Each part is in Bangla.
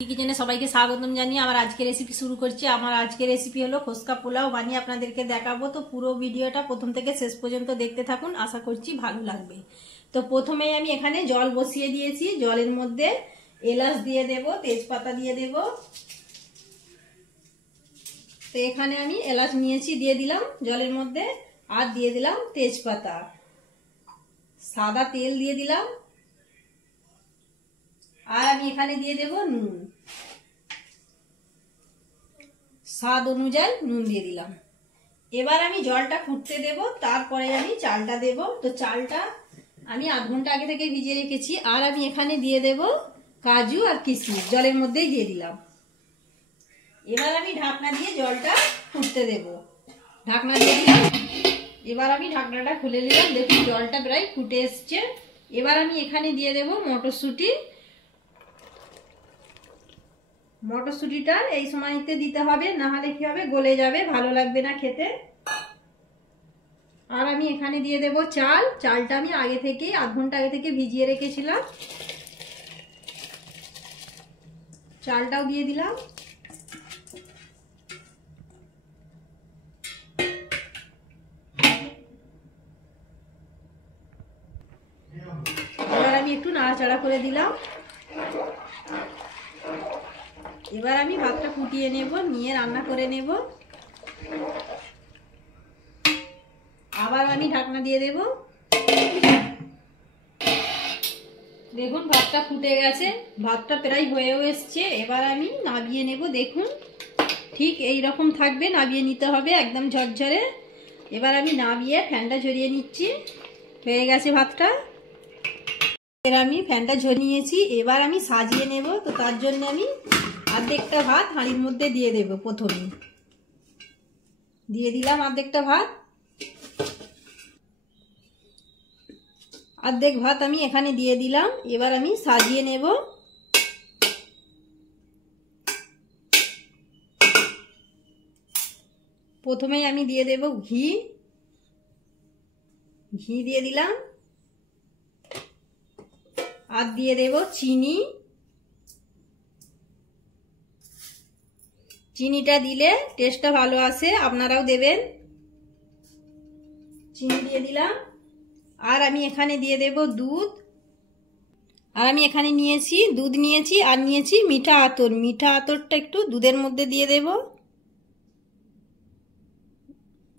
কিচেনে সবাইকে স্বাগতম জানিয়ে আমার আজকের রেসিপি শুরু করছি। আমার আজকের রেসিপি হলো খোসকা পোলাও বানিয়ে আপনাদেরকে দেখাবো। তো পুরো ভিডিওটা প্রথম থেকে শেষ পর্যন্ত দেখতে থাকুন, আশা করছি ভালো লাগবে। তো প্রথমেই আমি এখানে জল বসিয়ে দিয়েছি, জলের মধ্যে এলাচ দিয়ে দেব, তেজপাতা দিয়ে দেব। তো এখানে আমি এলাচ নিয়েছি, দিয়ে দিলাম জলের মধ্যে, আর দিয়ে দিলাম তেজপাতা, সাদা তেল দিয়ে দিলাম, আর আমি এখানে দিয়ে দেব নুন, স্বাদ অনুযায়ী নুন দিয়ে দিলাম। এবার আমি জলটা ফুটতে দেব, তারপরে আমি চালটা দেব। তো চালটা আমি আধ ঘন্টা আগে থেকে ভিজিয়ে রেখেছি। আর আমি এখানে দিয়ে দেব কাজু আর কিশমিশ, জলের মধ্যেই দিয়ে দিলাম। এবার আমি ঢাকনা দিয়ে জলটা ফুটতে দেব, ঢাকনা দিয়ে দিলাম। এবার আমি ঢাকনাটা খুলে নিলাম, দেখুন জলটা প্রায় ফুটে এসছে। এবার আমি এখানে দিয়ে দেব মটরশুঁটি। মটরশুঁটিটা এই সময়তে দিতে হবে, না হলে কি হবে, গলে যাবে, ভালো লাগবে না খেতে। আর আমি এখানে দিয়ে দেব চাল। চালটা আমি আগে থেকে আধ ঘন্টা আগে থেকে ভিজিয়ে রেখেছিলাম, চালটাও দিয়ে দিলাম। এবার আমি একটু নাড়াচাড়া করে দিলাম। এবার আমি ভাতটা ফুটিয়ে নেব, নিয়ে রান্না করে নেব। আবার আমি ঢাকনা দিয়ে দেব। দেখুন ভাতটা ফুটে গেছে, ভাতটা প্রায় হয়েও এসছে। এবার আমি নামিয়ে নেব। দেখুন ঠিক এই রকম থাকবে, নামিয়ে নিতে হবে একদম ঝরঝরে। এবার আমি নামিয়ে ফ্যানটা ঝরিয়ে নিচ্ছি। হয়ে গেছে ভাতটা, এবার আমি ফ্যানটা ঝরিয়ে নিয়েছি। এবার আমি সাজিয়ে নেব। তো তার জন্য আমি অর্ধেকটা ভাত হাঁড়ির মধ্যে দিয়ে দেব। প্রথমে দিয়ে দিলাম অর্ধেকটা ভাত, অর্ধেক ভাত আমি এখানে দিয়ে দিলাম। এবার আমি সাজিয়ে নেব। প্রথমেই আমি দিয়ে দেব ঘি, ঘি দিয়ে দিলাম। আর দিয়ে দেব চিনি। চিনিটা দিলে টেস্টটা ভালো আসে, আপনারাও দেবেন। চিনি দিয়ে দিলাম। আর আমি এখানে দিয়ে দেব দুধ। আর আমি এখানে নিয়েছি দুধ নিয়েছি, আর নিয়েছি মিঠা আতর। মিঠা আতরটা একটু দুধের মধ্যে দিয়ে দেব,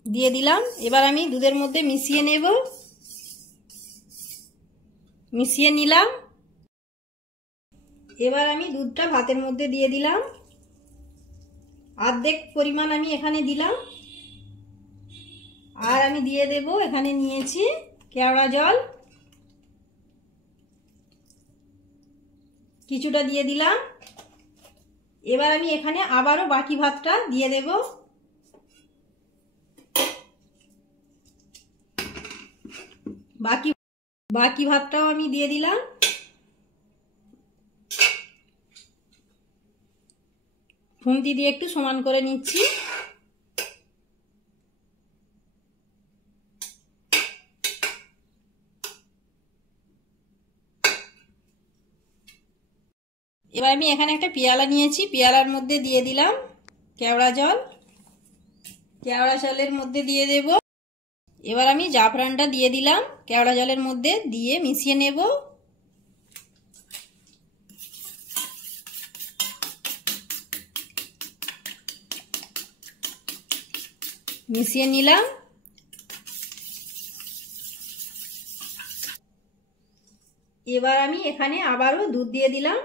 দিয়ে দিলাম। এবার আমি দুধের মধ্যে মিশিয়ে নেব, মিশিয়ে নিলাম। এবার আমি দুধটা ভাতের মধ্যে দিয়ে দিলাম, অর্ধেক পরিমাণ আমি এখানে দিলাম। আর আমি দিয়ে দেব, এখানে নিয়েছি কেওড়া জল, কিছুটা দিয়ে দিলাম। এবার আমি এখানে আবারও বাকি ভাতটা দিয়ে দেব। বাকি ভাতটাও আমি দিয়ে দিলাম। খুন্তি দিয়ে একটু সমান করে নিচ্ছি। এবার আমি এখানে একটা পেয়ালা নিয়েছি, পেয়ালার মধ্যে দিয়ে দিলাম কেওড়া জল, কেওড়া জলের মধ্যে দিয়ে দেব। এবার আমি জাফরানটা দিয়ে দিলাম কেওড়া জলের মধ্যে, দিয়ে মিশিয়ে নেব। মিশিয়ে নিলাম। এবার আমি এখানে আবারও দুধ দিয়ে দিলাম,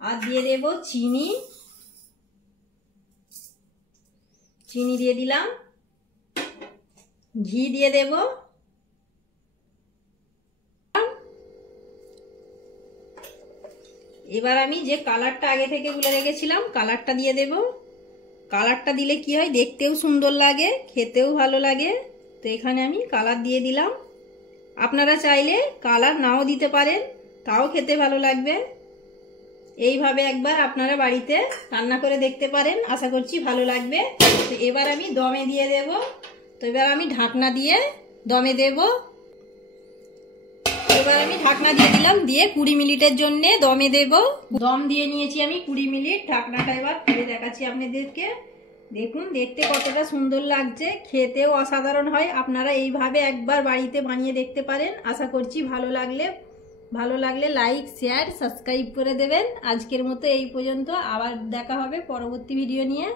আর দিয়ে দেব চিনি, চিনি দিয়ে দিলাম। ঘি দিয়ে দেব। এবার আমি যে কালারটা আগে থেকে গুলে রেখেছিলাম, কালারটা দিয়ে দেব। কালারটা দিলে কি হয়, দেখতেও সুন্দর লাগে, খেতেও ভালো লাগে। তো এখানে আমি কালার দিয়ে দিলাম। আপনারা চাইলে কালার নাও দিতে পারেন, তাও খেতে ভালো লাগবে। এইভাবে একবার আপনারা বাড়িতে রান্না করে দেখতে পারেন, আশা করছি ভালো লাগবে। তো এবার আমি দমে দিয়ে দেব। তো এবার আমি ঢাকনা দিয়ে দমে দেব। এবার আমি ঢাকনা দিয়ে দিলাম, দিয়ে 20 মিনিটের জন্য দমে দেব। দম দিয়ে নিয়েছি আমি 20 মিনিট। ঢাকনাটা এবার খুলে দেখাচ্ছি আপনাদেরকে। দেখুন দেখতে কতটা সুন্দর লাগছে, খেতেও অসাধারণ হয়। আপনারা এইভাবে একবার বাড়িতে বানিয়ে দেখতে পারেন। আশা করছি ভালো লাগলে লাইক, শেয়ার, সাবস্ক্রাইব করে দেবেন। আজকের মতো এই পর্যন্ত, আবার দেখা হবে পরবর্তী ভিডিও নিয়ে।